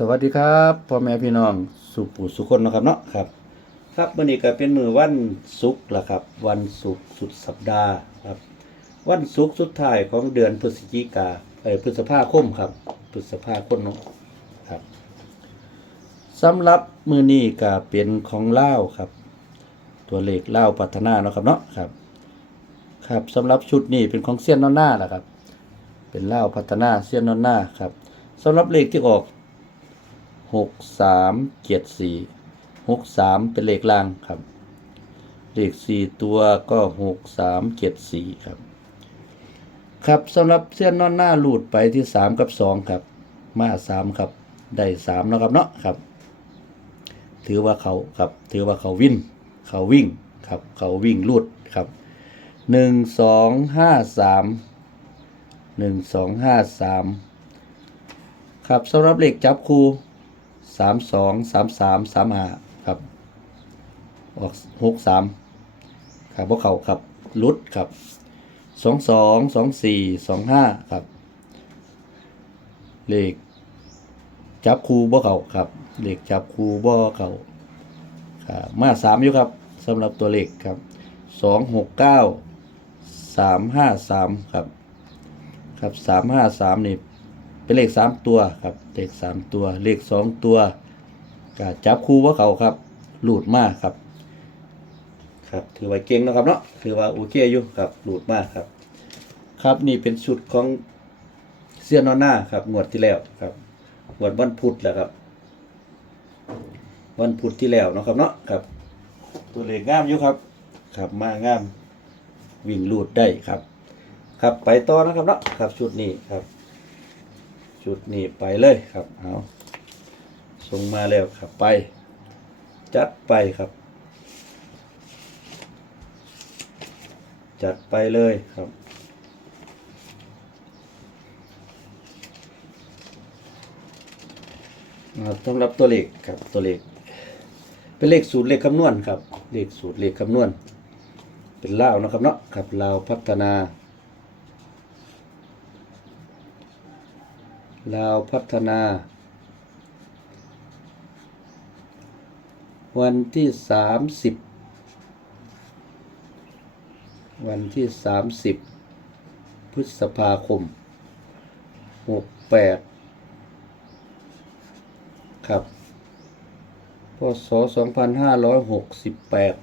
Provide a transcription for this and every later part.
สวัสดีครับพ่อแม่พี่น้องสุขผู้สุคนนะครับเนาะครับ ครับวันนี้ก็เป็นมือวันศุกร์ละครับ วันศุกร์สุดสัปดาห์ครับ วันศุกร์สุดท้ายของเดือนพฤศจิกาเออพฤษภาคมครับพฤษภาคมเนาะครับสำหรับมือนี้ก็เป็นของเล่าครับ ตัวเลขเล่าพัฒนาเนาะครับเนาะครับ ครับสำหรับชุดนี้เป็นของเซียนนอนหน้าแหละครับ เป็นเล่าพัฒนาเซียนนอนหน้าครับสำหรับเลขที่ออก หกสามเจ็ดสี่หกสามเป็นเลขล่างครับ เลขสี่ตัวก็หกสามเจ็ดสี่ครับ ครับสำหรับเส้นนอนหน้าหลุดไปที่สามกับสองครับ มาสามครับ ได้สามแล้วครับเนาะครับ ถือว่าเขาครับ ถือว่าเขาวิ่งเขาวิ่งครับ เขาวิ่งลุดครับหนึ่งสองห้าสามหนึ่งสองห้าสามครับสำหรับเหลขจับคู่ สามสองสามสามสามห้าครับออกหกสามครับพวกเขาครับลุดครับสองสองสองสี่สองห้าครับ เลขจับคูบ่เขาครับเลขจับคูบ่เขาครับมาสามอยู่ครับสำหรับตัวเลขครับสองหกเก้าสามห้าสามครับ ครับสามห้าสามนี่ เป็นเลขสามตัวครับ เลขสามตัว เลขสองตัวก็จับคู่ว่าเขาครับ หลุดมากครับ ครับ ถือว่าเก่งนะครับเนาะ ถือว่าโอเคอยู่ครับ หลุดมากครับ ครับนี่เป็นชุดของเซียนนอนหน้าครับงวดที่แล้วครับงวดวันพุธแหละครับ วันพุธที่แล้วเนาะครับเนาะครับ ตัวเลขงามอยู่ครับ ครับมางามวิ่งหลุดได้ครับ ครับไปต่อนะครับเนาะครับชุดนี้ครับ ชุดนี้ไปเลยครับเอาส่งมาแล้วครับไป จัดไปครับ จัดไปเลยครับสำหรับตัวเลขครับตัวเลข เป็นเลขสูตรเลขคำนวณครับ เลขสูตรเลขคำนวณ เป็นลาวนะครับเนาะครับลาวพัฒนา ลาวพัฒนา วันที่สามสิบวันที่สามสิบพฤษภาคมหกแปดครับพศสองพันห้าร้อยหกสิบแปด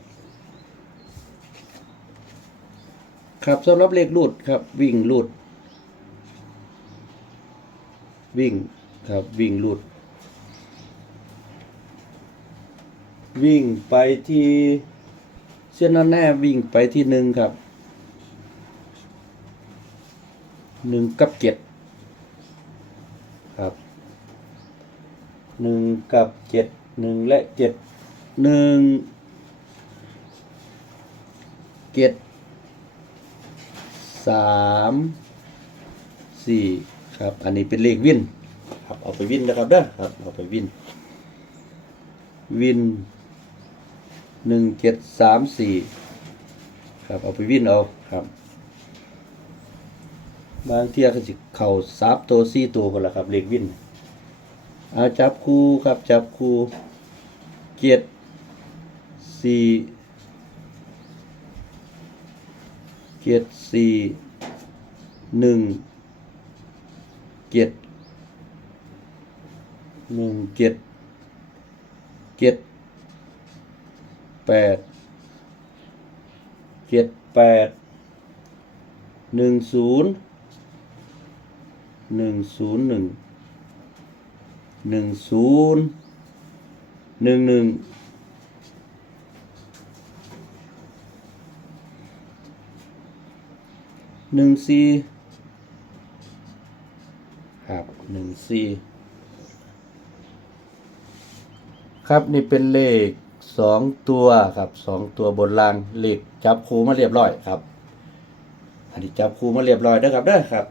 ครับสำหรับเลขรูดครับวิ่งรูด วิ่งครับวิ่งหลุด วิ่งไปที่เส้นนั้นแน่วิ่งไปที่หนึ่งครับหนึ่งกับเจ็ดครับหนึ่งกับเจ็ดหนึ่งและเจ็ดหนึ่งเจ็ดสามสี่ ครับ อันนี้เป็นเลขวินครับเอาไปวินนะครับเด้อครับเอาไปวิน วินหนึ่งเจ็ดสามสี่ครับเอาไปวินเอาครับบางเที่ยก็จะเข่าซับตัวซี่ตัวคนละครับเลขวินเอาจับคู่ครับจับคู่เจ็ดสี่เจ็ดสี่หนึ่ง เจ็ดหนึ่งเจ็ดเจ็ดแปดเจ็ดแปดหนึ่งศูนย์หนึ่งศูนย์หนึ่งหนึ่งศูนย์หนึ่งหนึ่งหนึ่งสี่ ครับหนึ่งสี่ครับนี่เป็นเลขสองตัวครับสองตัวบนล่างเลขจับคูมาเรียบร้อยครับ อันนี้จับคูมาเรียบร้อยเด้อครับเด้อครับ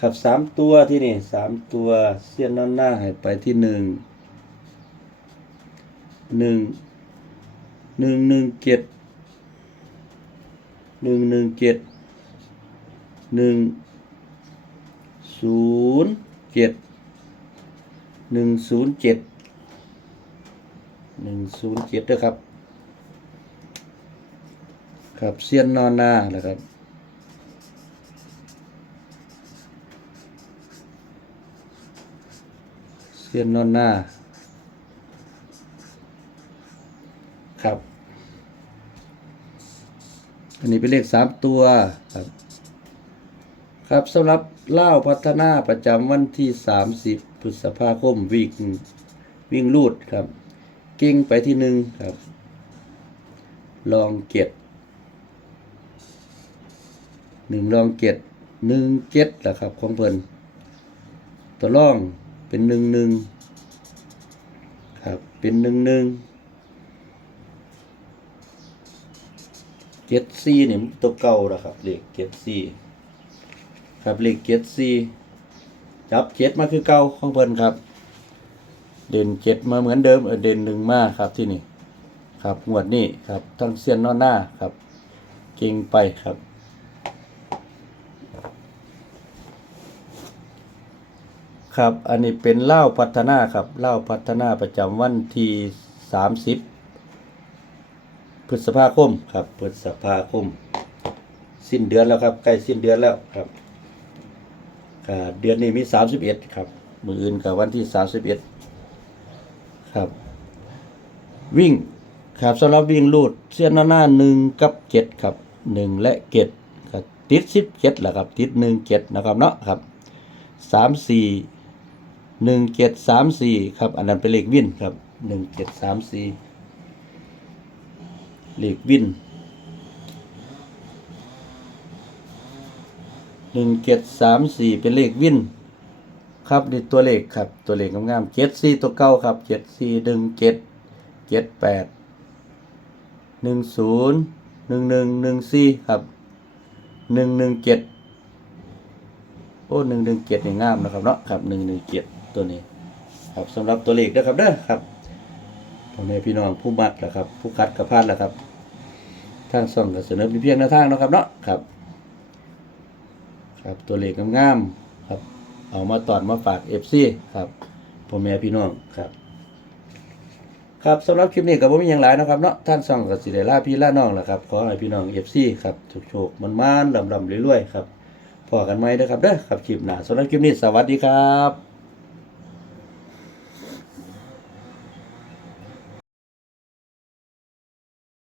ครับสามตัวที่นี่สามตัวเสี้ยนนอนหน้าให้ไปที่หนึ่งหนึ่งหนึ่งหนึ่งเจ็ดหนึ่งหนึ่งเจ็ด หนึ่งศูนย์เจ็ดหนึ่งศูนย์เจ็ดหนึ่งศูนย์เจ็ดด้วยครับ ครับเซียนนอนนานะครับเซียนนอนนาครับ อันนี้เป็นเลขสามตัวครับ ครับสำหรับเล่าพัฒนาประจำวันที่ 30 พฤษภาคมวิ่งวิ่งลูดครับ เก่งไปที่หนึ่งครับ ลองเก็ดหนึ่งลองเก็ดหนึ่งเก็ดแหละครับของเพิ่นตัวล่องเป็นหนึ่งหนึ่งครับเป็นหนึ่งหนึ่งเก็ดซีนี่มันตัวเก่าแล้วครับเลขเก็ดซี ครับเลขเจ็ดสี่จับเจ็ดมาคือเก่าของเพิ่นครับ เด่นเจ็ดมาเหมือนเดิมเออเด่นหนึ่งมาครับที่นี่ครับงวดนี้ครับทั้งเสียนนอนหน้าครับ เก่งไปครับครับ อันนี้เป็นเล่าพัฒนาครับเล่าพัฒนาประจำวันที่สามสิบพฤษภาคมครับพฤษภาคม สิ้นเดือนแล้วครับใกล้สิ้นเดือนแล้วครับ เดือนนี้มีสามสิบเอ็ดครับ มืออื่นกับวันที่สามสิบเอ็ดครับ วิ่งครับสำหรับวิ่งลูดเส้นหน้าหน้าหนึ่งกับเจ็ดครับหนึ่งและเจ็ดครับติดสิบเจ็ดแหละครับ ติดหนึ่งเจ็ดนะครับเนาะครับสามสี่หนึ่งเจ็ดสามสี่ครับ อันนั้นเป็นเลขวิ่นครับหนึ่งเจ็ดสามสี่เลขวิ่น หนึ่งเจ็ดสามสี่เป็นเลขวินครับนี่ตัวเลขครับตัวเลขงามๆเจ็ดสี่ตัวเก้าครับเจ็ดสี่หนึ่งเจ็ดเจ็ดแปดหนึ่งศูนย์หนึ่งหนึ่งหนึ่งสี่ครับหนึ่งหนึ่งเจ็ดโอ้หนึ่งหนึ่งเจ็ดนี่งามนะครับเนาะครับหนึ่งหนึ่งเจ็ดตัวนี้ ครับสำหรับตัวเลขนะครับเด้อครับพ่อแม่พี่น้องผู้มักแหละครับ ผู้คัดกระพานแหละครับทางส่องก็เสนอเพียงแนวทางนะครับเนาะครับ ครับตัวเลขงามๆครับ เอามาตอดมาฝากเอฟซีครับพ่อแม่พี่น้องครับ ครับสำหรับคลิปนี้ก็บ่มีอย่างหลายนะครับเนาะท่านส่องกับสิเดล่าพี่ลาน้องแหละครับขอให้พี่น้องเอฟซีครับโชคๆมันๆลำๆรวยๆครับพอกันไหมนะครับเด้อครับคลิปหน้าสำหรับคลิปนี้สวัสดีครับ